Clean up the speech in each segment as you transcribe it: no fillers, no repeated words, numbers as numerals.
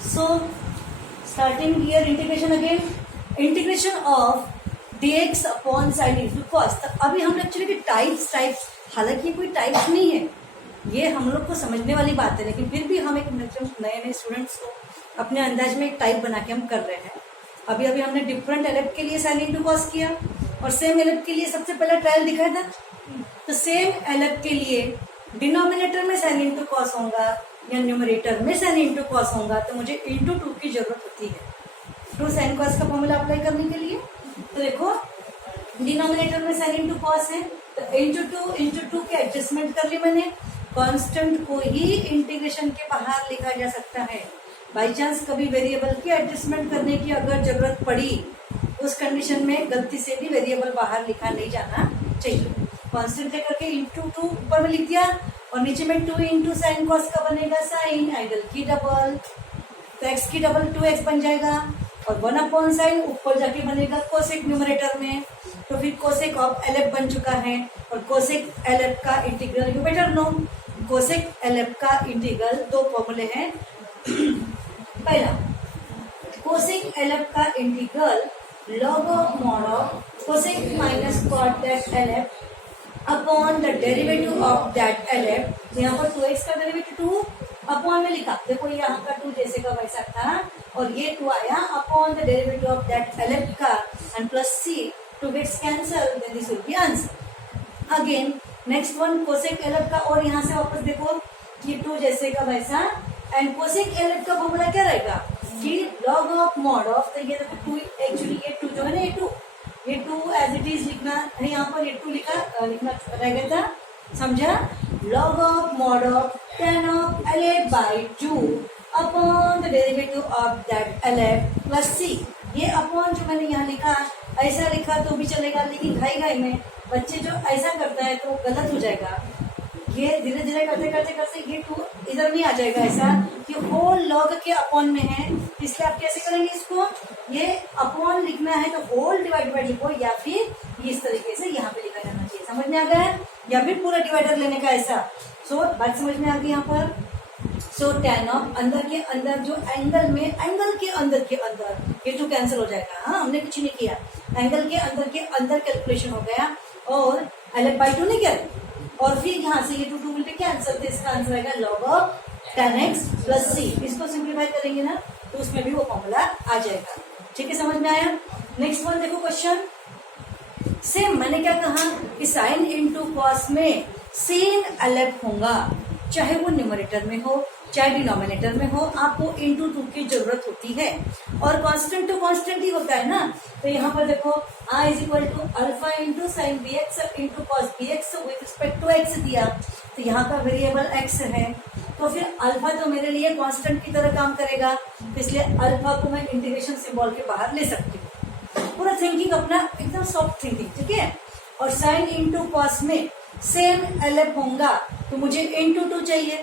So starting here integration again, integration of dx upon sin into cos. अभी हम लोग चलिए टाइप्स, हालांकि कोई टाइप्स नहीं है, ये हम लोग को समझने वाली बात है, लेकिन फिर भी हम एक नए स्टूडेंट्स को अपने अंदाज में एक टाइप बना के हम कर रहे हैं। अभी हमने डिफरेंट एलेप के लिए साइन इंटू कॉस किया और सेम एलेप के लिए सबसे पहले ट्रायल दिखाया था। तो सेम एलेप के लिए डिनोमिनेटर में साइन इंटू कॉस होगा या न्यूमरेटर में साइन इंटू कॉस होगा, तो मुझे इंटू टू की जरूरत होती है टू साइन कॉस का फॉर्मूला अप्लाई करने के लिए। तो देखो डिनोमिनेटर में साइन इंटू कॉस है, तो इंटू टू के एडजस्टमेंट कर ली मैंने। कांस्टेंट को ही इंटीग्रेशन के बाहर लिखा जा सकता है। बाई चांस कभी वेरिएबल की एडजस्टमेंट करने की अगर जरूरत पड़ी, उस कंडीशन में गलती से भी वेरिएबल बाहर लिखा नहीं जाना चाहिए। कांस्टेंट करके इंटू टू ऊपर में लिख दिया और नीचे में 2 इंटू साइन कॉस का बनेगा साइन एंगल की डबल, तो एक्स की डबल 2x बन जाएगा और 1 अपॉन साइन ऊपर जाके बनेगा कोसेक न्यूमरेटर में। तो फिर कोसेक ऑफ एलेप बन चुका है और कोसेक एलेप का integral you better know. Cosec LF का इंटीग्रल दो फॉर्मूले हैं। पहला कोसेक एलेप का integral log of mod of cosec minus cot that LF upon the derivative of that LF. यहाँ पर 2x का डेरिवेटिव 2 अपॉन में लिखा, देखो यहाँ का 2 जैसे का वैसा था और ये 2 आया upon the derivative of that LF का and plus c, 2 gets cancelled, then this will be answer. Again next one cosec LF का, और यहाँ से वापस देखो ये 2 जैसे का वैसा एंड कोसेक एलेप का फॉर्मूला क्या रहेगा कि log ऑफ मॉड ऑफ, तो ये देखो 2 एक्चुअली ये 2 जो है ना ये 2 एज इट इज लिखना है, यहाँ पर ये 2 लिखना रह गया था, समझा। log of mod of tan of LF by 2 upon the derivative of that LF plus c। ये अपॉन जो मैंने यहाँ लिखा ऐसा लिखा तो भी चलेगा, लेकिन घाई में बच्चे जो ऐसा करता है तो गलत हो जाएगा। ये धीरे धीरे करते ये 2 इधर नहीं आ जाएगा, ऐसा कि होल लॉग के अपॉन में है, इसलिए आप कैसे करेंगे इसको, ये अपॉन लिखना है तो होल डिवाइड बाय लिखो या फिर इस तरीके से यहाँ पे लिखा जाना चाहिए। समझ में आ गया, या फिर पूरा डिवाइडर लेने का ऐसा। सो बात समझ में आ गई यहाँ पर। सो tan ऑफ अंदर के अंदर जो एंगल में एंगल के अंदर ये 2 कैंसिल हो जाएगा। हाँ, हमने कुछ नहीं किया, एंगल के अंदर कैलकुलेशन हो गया और एलेप बाई 2 नहीं किया, और फिर यहाँ से ये 2 विल बी कैंसिल, तो इसका आंसर आएगा log of tan x plus c। इसको सिंप्लीफाई करेंगे ना तो उसमें भी वो फॉर्मूला आ जाएगा। ठीक है, समझ में आया। नेक्स्ट वन देखो क्वेश्चन सेम, मैंने क्या कहा कि साइन इंटू कॉस में सेम एलेप होगा, चाहे वो न्यूमरेटर में हो चाहे डिनोमिनेटर में हो, आपको इंटू 2 की जरूरत होती है और कांस्टेंट तो कांस्टेंट ही होता है ना। तो यहाँ पर देखो i is equal to alpha into sine B X into cos B X with respect to X दिया, तो यहाँ का वेरिएबल x है, तो फिर अल्फा तो मेरे लिए कांस्टेंट की तरह काम करेगा, तो इसलिए अल्फा को मैं इंटीग्रेशन सिंबल के बाहर ले सकती हूँ। पूरा थिंकिंग अपना एकदम सॉफ्ट थिंकिंग, ठीक है। और साइन इंटू कॉस में सेम एलेप होगा तो मुझे इंटू 2 चाहिए,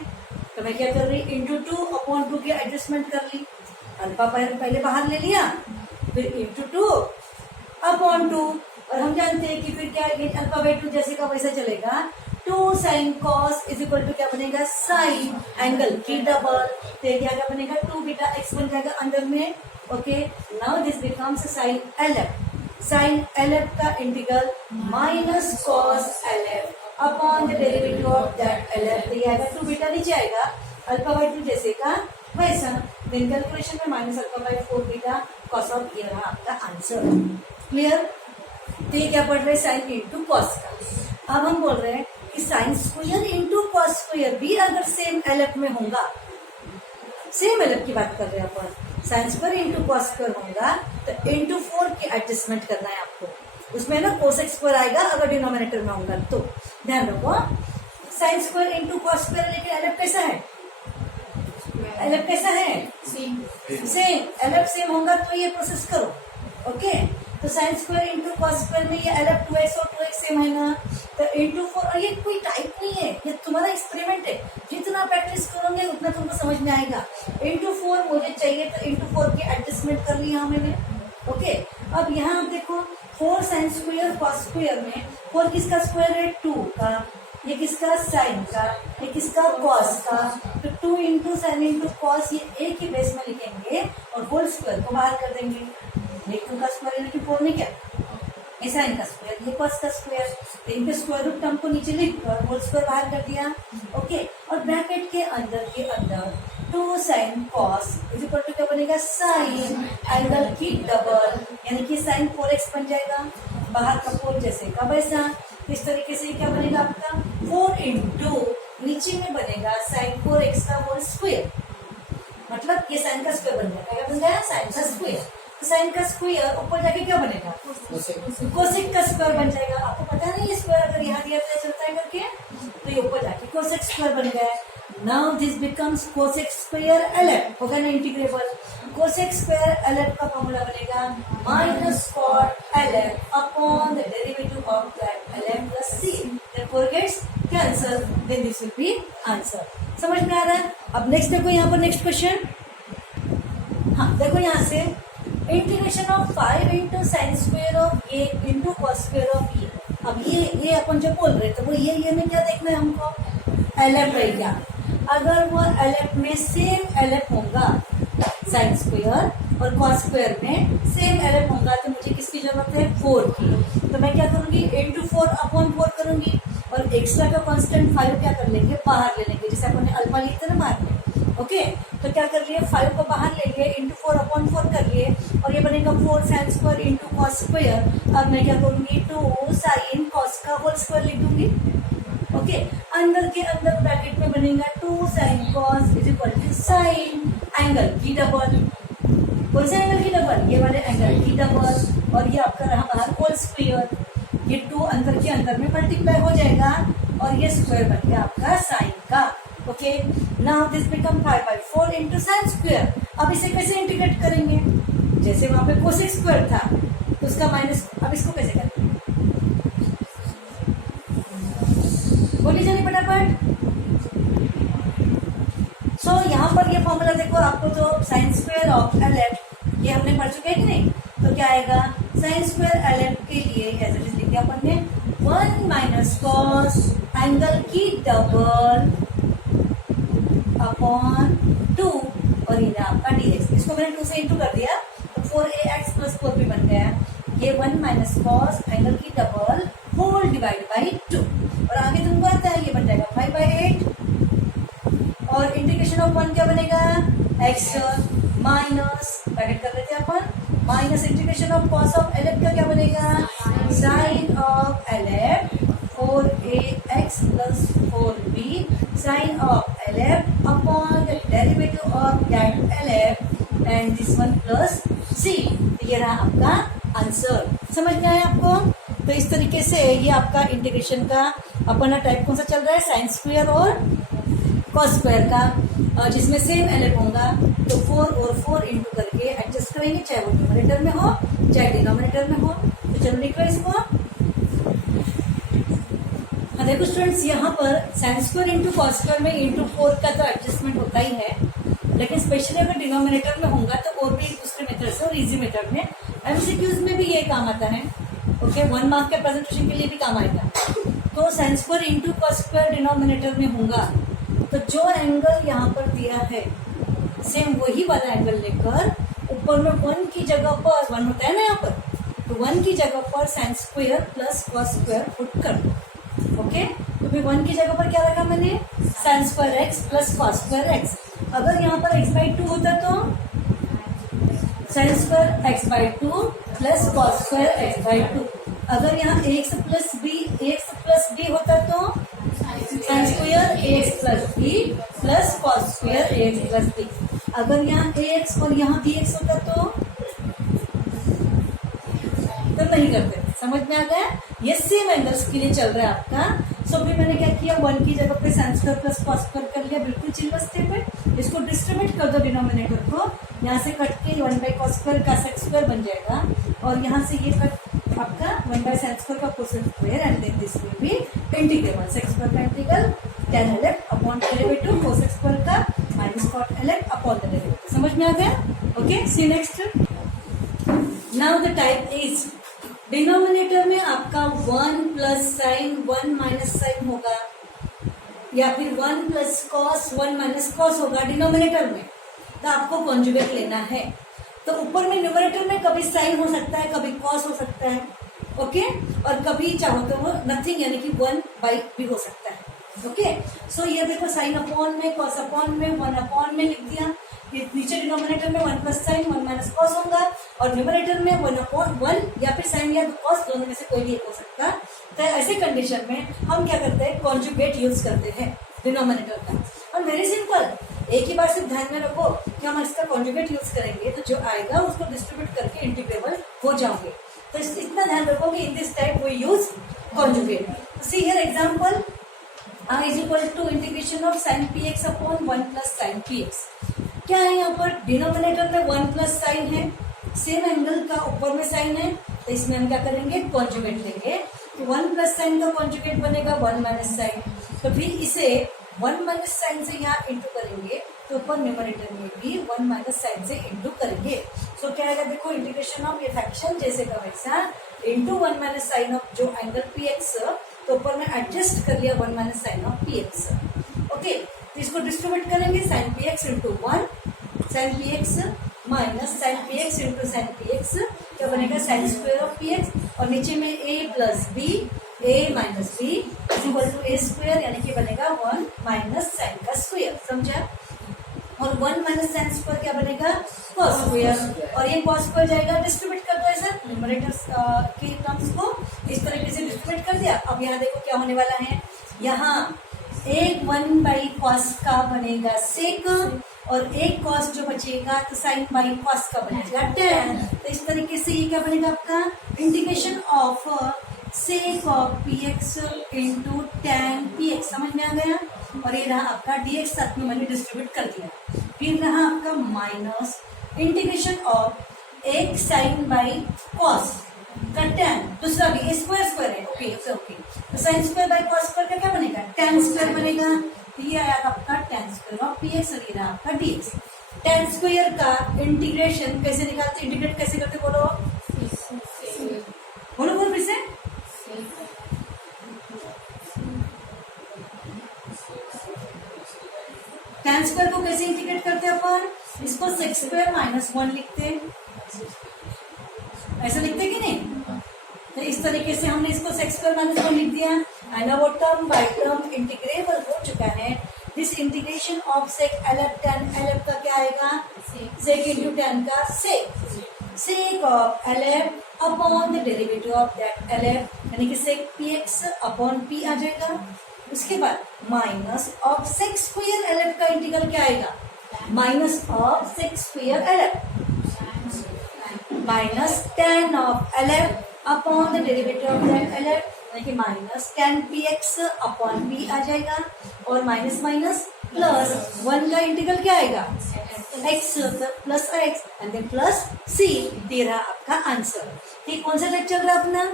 तो मैं क्या कर रही, इंटू 2 अपॉन 2 की एडजस्टमेंट कर ली, अल्फा पहले बाहर ले लिया, फिर इंटू 2 अपॉन 2, और हम जानते हैं कि फिर क्या अल्फा बाई 2 जैसे का वैसा चलेगा। 2 sine cos is equal to क्या बनेगा, साइन एंगल की डबल, तो क्या बनेगा 2 बीटा एक्स बन जाएगा अंदर में। Okay, now this becomes sine LF. Sine LF का integral minus cos LF upon the derivative of that LF, तो ये आएगा 2 बीटा नीचे आएगा अल्फा बाई 2 जैसे का वैसा, देन कैलकुलेशन में minus alpha by 4 beta cos of, ये रहा आपका आंसर। क्लियर। तो ये क्या पढ़ रहे हैं, साइन इंटू कॉस का। अब हम बोल रहे हैं कि sign square into cos square भी अगर सेम एलेप में होगा, सेम एलेप की बात कर रहे हैं अपन, sine square into cos square होगा तो इंटू 4 की एडजस्टमेंट करना है आपको, उसमें ना कोसेक स्क्वायर आएगा अगर डिनोमिनेटर में होगा, तो ध्यान रखो sign square into cos square, लेकिन एलेप कैसा है, एलेप कैसा है, सेम एलेप सेम होगा तो ये प्रोसेस करो। ओके, तो sign square into cos square में ये एलेप 2x और 2x सेम है ना, तो इंटू 4, और ये कोई टाइप नहीं है, ये तुम्हारा एक्सपेरिमेंट है, जितना प्रैक्टिस करोगे उतना तुमको समझ में आएगा। इंटू 4 मुझे चाहिए तो इंटू 4 की एडजस्टमेंट कर ली यहाँ मैंने। ओके, अब यहाँ देखो 4 साइन स्क्वायर कॉस स्क्वायर में 4 किसका स्क्वायर है, 2 का, ये किसका साइन का, ये किसका कॉस का, तो 2 इंटू साइन इंटू कॉस ये एक ही बेस में लिखेंगे और होल स्क्वायर को बाहर कर देंगे। ये 2 का स्क्वायर इंटू 4 में क्या, ये साइन का स्क्वायर, ये कॉस का स्क्वायर, तो इनके स्क्वायर रूट टर्म को नीचे लिख कर होल स्क्वायर बाहर कर दिया। ओके, और ब्रैकेट के अंदर 2 sine cos is equal to क्या बनेगा, साइन एंगल की डबल, यानी कि साइन 4x बन जाएगा, बाहर का 4 जैसे का वैसा। इस तरीके से क्या बनेगा आपका 4 इंटू नीचे में बनेगा साइन 4x का होल स्क्वायर, मतलब ये साइन का स्क्वायर बन जाएगा, क्या बन जाएगा साइन का स्क्वायर। तो साइन का स्क्वायर ऊपर जाके क्या बनेगा, कोसेक का स्क्वायर बन जाएगा। आपको पता नहीं ये स्क्वायर अगर यहाँ दिया तो चलता है करके, तो ये ऊपर जाके कोसेक स्क्वायर बन गया। Now this becomes cosec square LF, होगा ना इंटीग्रेबल। कोसेक स्क्वायर LF का फॉर्मूला बनेगा minus cot LF upon the derivative of that LF plus C, therefore gets cancel, then this will be answer। समझ में आ रहा है? अब नेक्स्ट देखो यहाँ पर नेक्स्ट क्वेश्चन। हाँ देखो यहाँ से integration of 5 into sine square of A into cos square of A. अब ये अपन जो बोल रहे थे वो ये में क्या देखना है हमको, LF रह गया। अगर वो LF में सेम LF होगा साइन स्क्वायर और कॉस स्क्वायर में सेम LF होगा तो मुझे किसकी जरूरत है, 4 की। तो मैं क्या करूंगी, इंटू 4 अपॉन 4 करूंगी और एक्स्ट्रा का कांस्टेंट 5 क्या कर लेंगे, बाहर ले लेंगे, जैसे अपन ने अल्फा लिखते ना बाहर में। ओके, तो क्या कर लिए, 5 को बाहर ले लिए, इंटू 4 अपॉन 4 कर लिए और ये बनेगा 4 sign square into cos square. अब मैं क्या करूंगी, 2 साइन कॉस का होल स्क्वायर लिख दूंगी। ओके, अंदर के अंदर ब्रैकेट में बनेगा 2 sine cos is equal to sine angle की डबल, कौन सा एंगल की डबल, ये वाले एंगल की डबल, और ये आपका रहा बाहर होल स्क्वायर। ये 2 अंदर के अंदर में मल्टीप्लाई हो जाएगा और ये स्क्वायर बन गया आपका साइन का। Okay, now this become 5/4 into sine square. अब इसे कैसे इंटीग्रेट करेंगे, जैसे वहां पे कोसेक स्क्वायर था तो उसका माइनस, अब इसको कैसे करेंगे, बोलिए जाने फटाफट। सो यहाँ पर ये फॉर्मूला देखो आपको, जो साइन स्क्वायर ऑफ LF ये हमने पढ़ चुके हैं कि नहीं, तो क्या आएगा, साइन स्क्वायर LF के लिए ऐसे लिख दिया अपन ने 1 माइनस कॉस एंगल की डबल अपॉन 2 और ये आपका dx। इसको मैंने 2 से इंटू कर दिया तो 4ax प्लस 4b बन गया। ये 1 माइनस कॉस एंगल की डबल होल डिवाइड बाई 2 और आगे तुमको आता है ये बन जाएगा 5/8 और इंटीग्रेशन ऑफ 1 क्या बनेगा, x माइनस ब्रैकेट कर लेते हैं अपन, minus integration of cos of LF का क्या बनेगा, sine of LF 4ax plus 4b sine of LF upon the derivative of that LF and this one plus c। ये रहा आपका आंसर। समझ में आया आपको? तो इस तरीके से ये आपका इंटीग्रेशन का अपना टाइप कौन सा चल रहा है, साइन स्क्वायर और कॉस स्क्वायर का, जिसमें सेम LF होगा तो 4 और 4 इंटू करके एडजस्ट करेंगे, चाहे वो न्यूमरेटर में हो चाहे डिनोमिनेटर में हो। तो चलो लिख लो इसको। हाँ देखो स्टूडेंट्स, यहाँ पर sign square into cos square में इंटू 4 का तो एडजस्टमेंट होता ही है, लेकिन स्पेशली अगर डिनोमिनेटर में होगा तो और भी दूसरे मेथड से और इजी मेथड में MCQs में भी ये काम आता है। ओके, 1 मार्क के प्रेजेंटेशन के लिए भी काम आएगा। तो sign square into cos square denominator में होगा तो जो एंगल यहाँ पर दिया है सेम वही वाला एंगल लेकर ऊपर में 1 की जगह पर 1 होता है ना यहाँ पर, तो 1 की जगह पर sine square plus cos square put कर दो। ओके, तो फिर 1 की जगह पर क्या रखा मैंने, sine square x plus cos square x। अगर यहाँ पर x/2 होता तो sine square x/2 plus cos square x/2। अगर यहाँ ax प्लस b होता तो sine square ax plus b plus cos square ax plus b। अगर यहाँ ax और यहाँ bx होता तो नहीं करते। समझ में आ गया? ये सेम एंगल्स के लिए चल रहा है आपका। सो फिर मैंने क्या किया, 1 की जगह पे sine square plus cos square कर लिया, बिल्कुल चिल स्टेप है। इसको डिस्ट्रीब्यूट कर दो डिनोमिनेटर को, यहाँ से कट के 1/cos स्क्वायर का सेक स्क्वायर बन जाएगा और यहाँ से ये कट आपका 1/sin स्क्वायर का cosec square and then this will be integrable. Sec square का integral tan LF upon derivative cosec square का minus cot LF upon the derivative. समझ में आ गया? Okay, see next. Now the type is denominator में आपका 1 plus sign 1 minus sign होगा या फिर 1 प्लस कॉस 1 माइनस कॉस होगा डिनोमिनेटर में, तो आपको कॉन्जुगेट लेना है। तो ऊपर में न्यूमरेटर में कभी साइन हो सकता है, कभी कॉस हो सकता है, ओके, और कभी चाहो तो वो नथिंग यानी कि 1/, भी हो सकता है। ओके, सो ये देखो साइन अपॉन में, कॉस अपॉन में, 1 अपॉन में लिख दिया। नीचे डिनोमिनेटर में 1 प्लस साइन 1 माइनस कॉस होगा, और न्यूमरेटर में 1 अपॉन 1 या फिर साइन या कॉस, दोनों में से कोई भी एक हो सकता। तो ऐसे कंडीशन में हम क्या करते हैं, कॉन्जुगेट यूज करते हैं डिनोमिनेटर का। और वेरी सिंपल, एक ही बार सिर्फ ध्यान में रखो कि हम इसका कॉन्जुगेट यूज करेंगे तो जो आएगा उसको डिस्ट्रीब्यूट करके इंटीग्रेबल हो जाओगे। तो इतना ध्यान रखो कि in this type we use conjugate. See here example, r is equal to integration of sin px upon 1 plus sin px। क्या है यहाँ पर, डिनोमिनेटर में 1 प्लस साइन है, सेम एंगल का ऊपर में साइन है, तो इसमें हम क्या करेंगे, कॉन्जुगेट लेंगे। तो 1 प्लस साइन का कॉन्जुगेट बनेगा 1 माइनस साइन, तो फिर इसे 1 माइनस साइन से यहाँ इंटू करेंगे, तो ऊपर न्यूमरेटर में भी 1 माइनस साइन से इंटू करेंगे। सो क्या आएगा, देखो इंटीग्रेशन ऑफ ये फ्रैक्शन जैसे का वैसा इंटू 1 माइनस साइन ऑफ जो एंगल px, तो ऊपर में एडजस्ट कर लिया 1 minus sine of px। Okay, तो इसको डिस्ट्रीब्यूट करेंगे, sine px into 1 sine px minus sine px into sine px, क्या बनेगा, साइन स्क्वायर ऑफ px, और नीचे में a plus b, a minus b equal to a square, यानी कि बनेगा 1 माइनस साइन का स्क्वायर, समझा। और 1 माइनस साइन स्क्वायर क्या बनेगा, कॉस स्क्वायर, और ये कॉस स्क्वायर जाएगा, डिस्ट्रीब्यूट कर दो ऐसा न्यूमरेटर्स के टर्म्स को इस तरीके से डिस्ट्रीब्यूट कर दिया। अब यहाँ देखो क्या होने वाला है, यहाँ एक 1/cos का बनेगा सेक, और एक कॉस जो बचेगा तो साइन बाई कॉस का बनेगा tan। तो इस तरीके से ये क्या बनेगा आपका, integration of sake of px into tan px, समझ में आ गया। और ये रहा आपका dx, साथ में मैंने डिस्ट्रीब्यूट कर दिया। फिर रहा आपका माइनस इंटीग्रेशन ऑफ एक साइन बाई कॉस का tan, दूसरा भी स्क्वायर स्क्वायर है, ओके ओके ओके, तो sine square by cos square का क्या बनेगा, tan स्क्वायर बनेगा। तो ये आया आपका tan स्क्वायर ऑफ px, और ये रहा आपका dx। tan स्क्वायर का इंटीग्रेशन कैसे निकालते, इंटीग्रेट कैसे करते, बोलो बोलो बोलो फिर से, tan स्क्वायर को कैसे इंटीग्रेट करते हैं अपन, इसको sec स्क्वायर माइनस 1 लिखते हैं, ऐसा लिखते कि नहीं। तो इस तरीके से हमने इसको sec स्क्वायर माइनस 1 लिख दिया, एंड अब वो टर्म बाय टर्म इंटीग्रेबल हो चुका है। This integration of sec lf tan lf का क्या आएगा, sec इंटू tan का sec of lf upon the derivative of that lf, यानी कि sec px अपॉन p आ जाएगा। उसके बाद minus of sec square lf का इंटीग्रल क्या आएगा, minus of sec square lf minus tan of lf upon the derivative of that lf, यानी कि minus tan px upon p आ जाएगा, और माइनस माइनस प्लस 1 का इंटीग्रल क्या आएगा, x plus x and then plus c, दे रहा आपका आंसर। ठीक, कौन सा लेक्चर रहा अपना,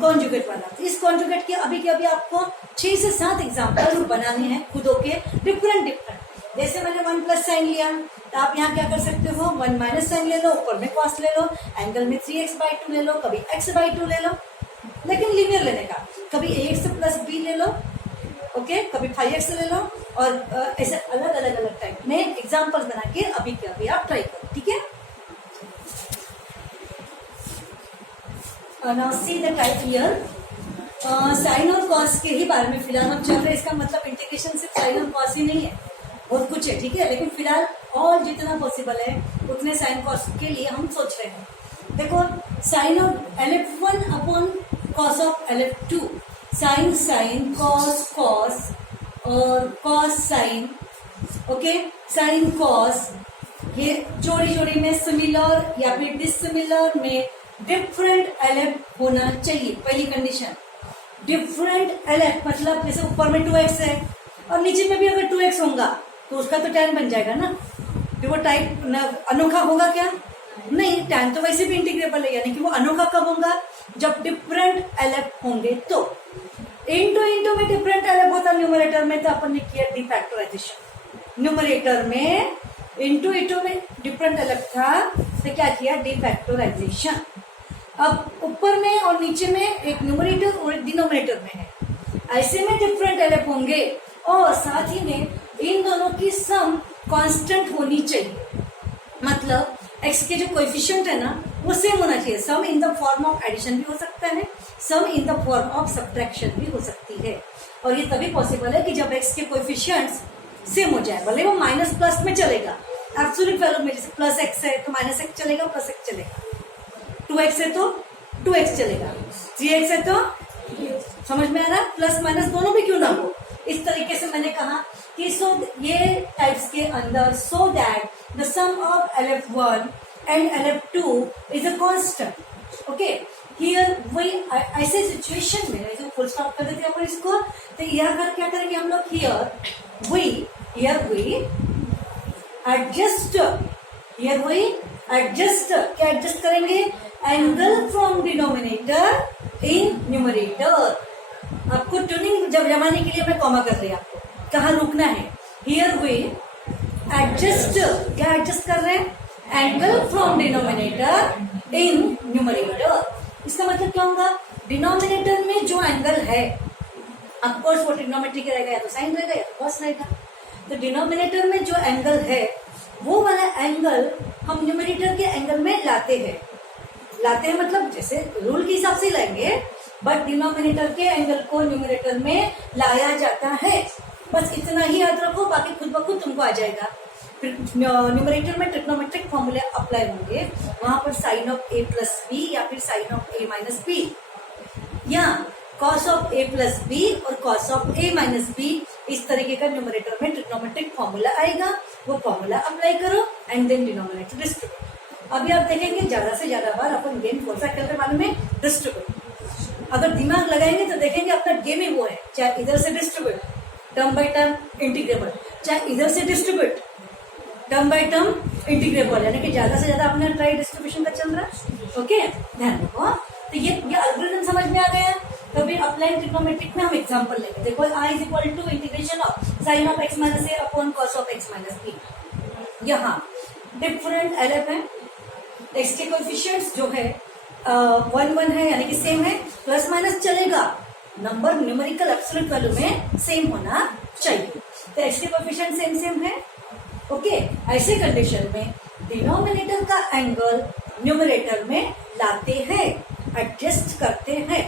कॉन्जुगेट वाला। तो इस कॉन्जुगेट के अभी के अभी आपको 6 से 7 एग्जाम्पल बनाने हैं खुदों के, डिफरेंट। जैसे मैंने 1 प्लस साइन लिया, तो आप यहाँ क्या कर सकते हो, 1 माइनस साइन ले लो, ऊपर में कॉस ले लो, एंगल में 3x/2 ले लो, कभी x/2 ले लो, लेकिन लीनियर लेने का, कभी ax प्लस b ले लो, ओके, कभी 5x ले लो, और ऐसे अलग अलग टाइप में एग्जाम्पल्स बना के अभी के अभी आप ट्राई करो, ठीक है। Now see the type here, sine और कॉस के ही बारे में फिलहाल हम चल रहे हैं। इसका मतलब इंटीग्रेशन सिर्फ साइन और कॉस ही नहीं है, बहुत कुछ है, ठीक है, लेकिन फिलहाल और जितना पॉसिबल है उतने साइन कॉस के लिए हम सोच रहे हैं। देखो, sine of LF1 upon cos of LF2, sine sine cos cos और cos sine, okay, sine cos, ये जोड़ी जोड़ी में सिमिलर या फिर डिसिमिलर में डिफरेंट LF होना चाहिए। पहली कंडीशन, डिफरेंट LF मतलब जैसे ऊपर में 2x है और नीचे में भी अगर 2x होगा तो उसका तो tan बन जाएगा ना, तो वो टाइप अनोखा होगा क्या, नहीं, tan तो वैसे भी इंटीग्रेबल है, यानी कि वो अनोखा कब होगा, जब डिफरेंट LF होंगे। तो इंटू में डिफरेंट LF होता न्यूमरेटर में, तो अपन ने किया डी फैक्टराइजेशन। न्यूमरेटर में इंटू में डिफरेंट LF था, तो क्या किया, डी फैक्टराइजेशन। अब ऊपर में और नीचे में एक न्यूमरेटर और एक डिनोमिनेटर में है, ऐसे में डिफरेंट एलएफ होंगे और साथ ही में इन दोनों की सम कांस्टेंट होनी चाहिए, मतलब x के जो कोएफिशिएंट है ना वो सेम होना चाहिए। Sum in the form of addition भी हो सकता है, sum in the form of subtraction भी हो सकती है, और ये तभी पॉसिबल है कि जब x के कोएफिशिएंट्स सेम हो जाए, भले वो माइनस प्लस में चलेगा। एब्सोल्यूट वैल्यू में जैसे प्लस x है तो माइनस x चलेगा, प्लस x चलेगा, 2x है तो 2x चलेगा, 3x है तो, समझ में आ रहा है, प्लस माइनस दोनों भी क्यों ना हो। इस तरीके से मैंने कहा कि सो ये टाइप्स के अंदर so that the sum of LF1 and LF2 is a constant. Okay, here वही ऐसे सिचुएशन में जो फुल स्टॉप कर देते हैं अपन इसको, तो यहाँ क्या करेंगे हम लोग, हियर वी एडजस्ट, क्या एडजस्ट करेंगे, angle from denominator in numerator. आपको ट्यूनिंग जब जमाने के लिए मैं कॉमा कर रही हूँ, आपको कहाँ रुकना है। हियर वी एडजस्ट, क्या एडजस्ट कर रहे हैं, angle from denominator in numerator. इसका मतलब क्या होगा, डिनोमिनेटर में जो एंगल है, ऑफकोर्स वो ट्रिग्नोमेट्रिक रहेगा, या तो साइन रहेगा या तो कॉस रहेगा। तो डिनोमिनेटर में जो एंगल है वो वाला एंगल हम न्यूमरेटर के एंगल में लाते हैं मतलब जैसे रूल के हिसाब से लाएंगे, बट डिनोमिनेटर के एंगल को न्यूमरेटर में लाया जाता है। बस इतना ही याद रखो, बाकी खुद ब खुद तुमको आ जाएगा। न्यूमरेटर में ट्रिग्नोमेट्रिक फॉर्मूले अप्लाई होंगे, वहां पर sine of a plus B या फिर sine of a minus B, या cos of a plus B और cos of a minus B, इस तरीके का न्यूमरेटर में ट्रिग्नोमेट्रिक फॉर्मूला आएगा। वो फॉर्मूला अप्लाई करो एंड देन डिनोमिनेटर डिस्ट्रीब्यूट। अभी आप देखेंगे ज्यादा से ज्यादा बार अपन गेम कौन सा खेल रहे मालूम है, डिस्ट्रीब्यूट। अगर दिमाग लगाएंगे तो देखेंगे अपना गेम ही वो है, चाहे इधर से distribute term by term integrable, चाहे इधर से distribute term by term integrable, यानी कि ज्यादा से ज्यादा अपना ट्राई डिस्ट्रीब्यूशन का चल रहा है। ओके, ध्यान रखो। तो ये एल्गोरिथम समझ में आ गया। तो फिर अप्लाइंग ट्रिग्नोमेट्रिक में हम एग्जांपल लेंगे। देखो I is equal to integration of sine of x minus a upon cos of x minus b। यहाँ डिफरेंट LF है, x के कोएफिशिएंट्स जो है 1 है, यानी कि सेम है, प्लस माइनस चलेगा, नंबर न्यूमेरिकल एब्सोल्यूट वैल्यू में सेम होना चाहिए। तो x के कोएफिशिएंट सेम है। ओके, ऐसे कंडीशन में डिनोमिनेटर का एंगल न्यूमरेटर में लाते हैं, एडजस्ट करते हैं।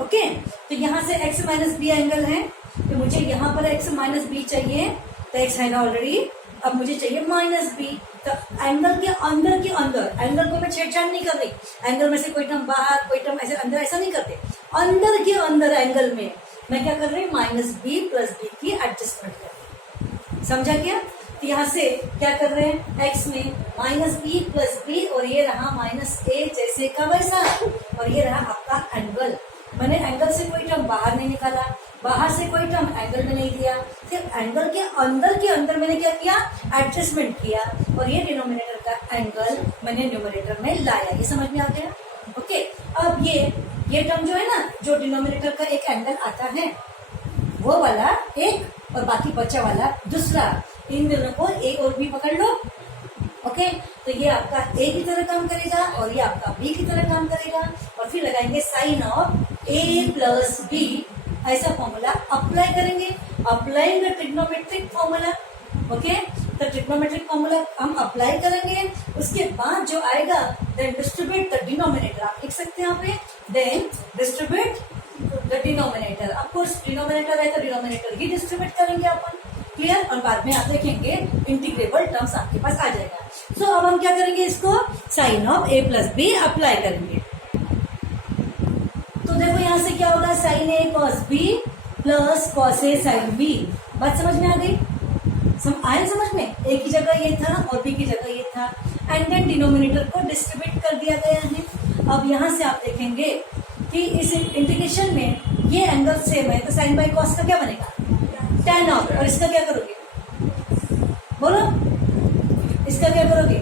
ओके, तो यहाँ से x माइनस बी एंगल है, तो मुझे यहाँ पर x माइनस बी चाहिए, तो x है ना ऑलरेडी, अब मुझे चाहिए माइनस बी। तो एंगल के अंदर एंगल को मैं छेड़छाड़ नहीं कर रही, एंगल में से कोई टर्म बाहर कोई टर्म ऐसे अंदर, ऐसा नहीं करते। अंदर के अंदर एंगल में मैं क्या कर रही हूँ, माइनस बी प्लस बी की एडजस्टमेंट कर रही हूँ। समझा क्या? तो यहाँ से क्या कर रहे हैं, x में माइनस बी प्लस बी, और ये रहा माइनस ए जैसे का वैसा, और ये रहा आपका एंगल। मैंने एंगल से कोई टर्म बाहर नहीं निकाला, बाहर से कोई टर्म एंगल में नहीं दिया, सिर्फ एंगल के अंदर मैंने क्या किया, एडजस्टमेंट किया, और ये डिनोमिनेटर का एंगल मैंने न्यूमरेटर में लाया। ये समझ में आ गया? ओके, अब ये टर्म जो है ना, जो डिनोमिनेटर का एक एंगल आता है वो वाला एक, और बाकी बचा वाला दूसरा, इन दोनों को ए और बी पकड़ लो। ओके, तो ये आपका ए की तरह काम करेगा और ये आपका बी की तरह काम करेगा, और फिर लगाएंगे sine of a plus b, ऐसा फॉर्मूला अप्लाई करेंगे। Applying the trigonometric formula. Okay, तो ट्रिग्नोमेट्रिक फॉर्मूला हम अप्लाई करेंगे, उसके बाद जो आएगा देन डिस्ट्रीब्यूट द डिनोमिनेटर, आप लिख सकते हैं यहाँ पे, then distribute the denominator. Of course denominator है तो डिनोमिनेटर ही डिस्ट्रीब्यूट करेंगे अपन, क्लियर। और बाद में आप देखेंगे इंटीग्रेबल टर्म्स आपके पास आ जाएगा। सो अब हम क्या करेंगे, इसको sine of a plus b apply करेंगे। तो देखो यहाँ से क्या होगा, sine a cos b plus cos a sine b. बात समझ में आ गई? आया समझ में? ए की जगह ये था और बी की जगह ये था, एंड देन डिनोमिनेटर को डिस्ट्रीब्यूट कर दिया गया है। अब यहाँ से आप देखेंगे कि इस इंटीग्रेशन में ये एंगल सेम है, तो साइन बाई कॉस का क्या बनेगा, tan ऑफ, और इसका क्या करोगे, बोलो, इसका क्या करोगे?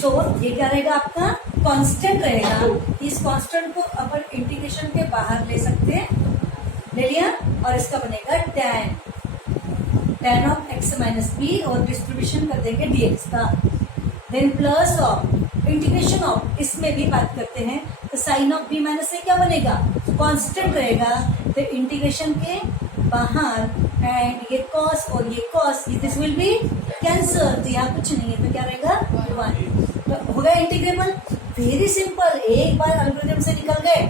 सो ये क्या रहेगा, आपका कांस्टेंट रहेगा। इस कांस्टेंट को अपन इंटीग्रेशन के बाहर ले सकते हैं, ले लिया, और इसका बनेगा tan of x minus b, और डिस्ट्रीब्यूशन कर देंगे dx का, then plus of integration of, इसमें भी बात करते हैं, तो sine of B minus a क्या बनेगा, कांस्टेंट रहेगा, तो इंटीग्रेशन के बाहर एंड ये कॉस और ये cos, this will B cancel, तो यहाँ कुछ नहीं है, तो क्या रहेगा 1, तो हो गया इंटीग्रेबल। वेरी सिंपल, एक बार एल्गोरिथम से निकल गए,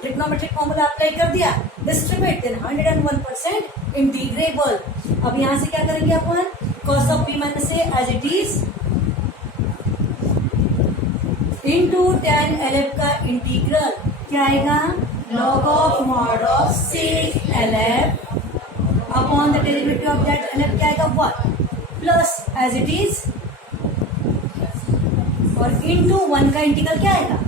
ट्रिग्नोमेट्रिक फॉर्मूला अप्लाई कर दिया, डिस्ट्रीब्यूट, देन 101% इंटीग्रेबल। अब यहाँ से क्या करेंगे अपन, cos of B minus A as it is into tan LF का इंटीग्रल क्या आएगा, log of mod of sec LF upon the derivative of that LF क्या आएगा 1 प्लस एज इट इज और इंटू 1 का इंटीग्रल क्या आएगा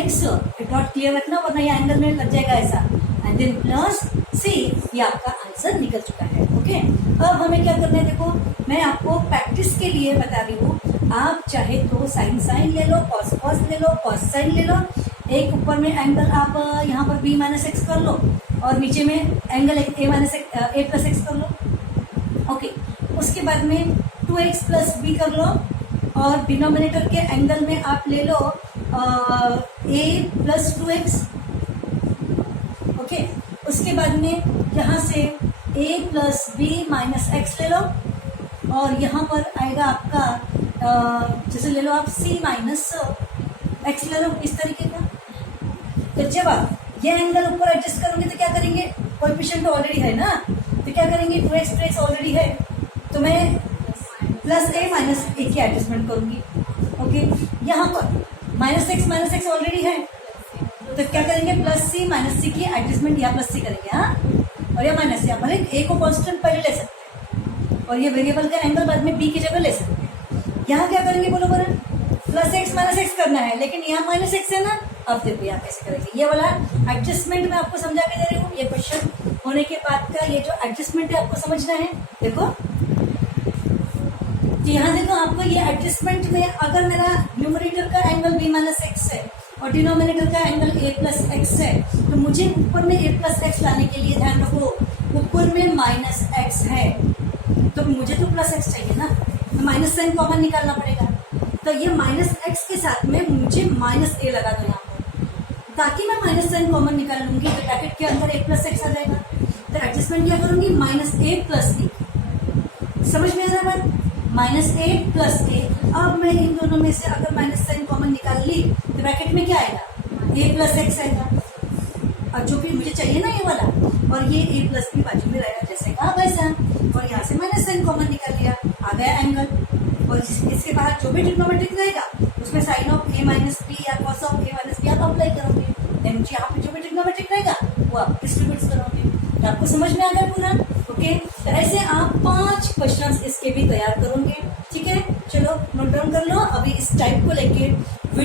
x, डॉट क्लियर रखना वरना ये एंगल में लग जाएगा ऐसा, एंड देन प्लस c, ये आपका आंसर निकल चुका है। ओके, अब हमें क्या करना है, देखो मैं आपको प्रैक्टिस के लिए बता रही हूँ, आप चाहे तो साइन साइन ले लो, कॉस कॉस ले लो, कॉस साइन ले लो, एक ऊपर में एंगल आप यहाँ पर b माइनस एक्स कर लो और नीचे में angle a minus A plus x कर लो। ओके, उसके बाद में 2x प्लस बी कर लो और डिनोमिनेटर के एंगल में आप ले लो a प्लस 2x। ओके, उसके बाद में यहाँ से a plus b minus x ले लो और यहाँ पर आएगा आपका जैसे ले लो आप c माइनस एक्स ले लो, इस तरीके का। तो जब आप ये एंगल ऊपर एडजस्ट करोगे तो क्या करेंगे, कोएफिशिएंट तो ऑलरेडी है ना, तो क्या करेंगे 2x ऑलरेडी है, तो मैं प्लस a माइनस ए की एडजस्टमेंट करूंगी। ओके, यहाँ पर माइनस एक्स ऑलरेडी है, तो क्या करेंगे प्लस c माइनस सी की एडजस्टमेंट या प्लस सी करेंगे, हाँ, और या माइनस या भले a को कॉन्स्टेंट पहले ले सकते हैं और ये वेरिएबल का एंगल बाद में b की जगह ले सकते हैं। यहाँ क्या करेंगे बोलो बरन, प्लस एक्स माइनस एक्स करना है, लेकिन यहाँ माइनस एक्स है ना, अब देखो यहाँ कैसे करेंगे, ये वाला एडजस्टमेंट मैं आपको समझा के दे रही हूँ, ये क्वेश्चन होने के बाद का ये जो एडजस्टमेंट है आपको समझना है। देखो यहाँ देखो आपको ये एडजस्टमेंट में अगर मेरा न्यूमरेटर का एंगल b माइनस एक्स है और डिनोमिनेटर का एंगल a प्लस एक्स है, तो मुझे ऊपर में a प्लस एक्स लाने के लिए ध्यान रखो ऊपर में माइनस एक्स है, तो मुझे तो प्लस एक्स चाहिए ना, तो माइनस साइन कॉमन निकालना पड़ेगा, तो ये माइनस एक्स के साथ में मुझे माइनस ए लगा दो यहाँ पर, ताकि मैं माइनस साइन कॉमन निकाल लूंगी तो ब्रैकेट के अंदर a प्लस एक्स आ जाएगा। तो एडजस्टमेंट क्या करूंगी, माइनस ए प्लस ए, समझ में आ रहा बात, माइनस ए प्लस ए। अब मैं इन दोनों में से अगर माइनस साइन कॉमन निकाल ली तो ब्रैकेट में क्या आएगा, ए प्लस एक्स आएगा, और जो भी मुझे चाहिए ना ये वाला, और ये a प्लस बी बाजू में रहेगा जैसे कहा वैसा, और यहाँ से माइनस साइन कॉमन निकाल लिया, आ गया एंगल, और इसके बाहर जो भी ट्रिग्नोमेट्रिक रहेगा उसमें sine of a minus B या cos of a minus B आप अप्लाई करोगे, देन यहाँ पे जो भी ट्रिग्नोमेट्रिक रहेगा वो आप डिस्ट्रीब्यूट करोगे। तो आपको समझ में आ गया पूरा। ओके, तो ऐसे आप 5 क्वेश्चंस इसके भी तैयार करोगे। ठीक है, चलो नोट डाउन कर लो। अभी इस टाइप को लेके वीडियो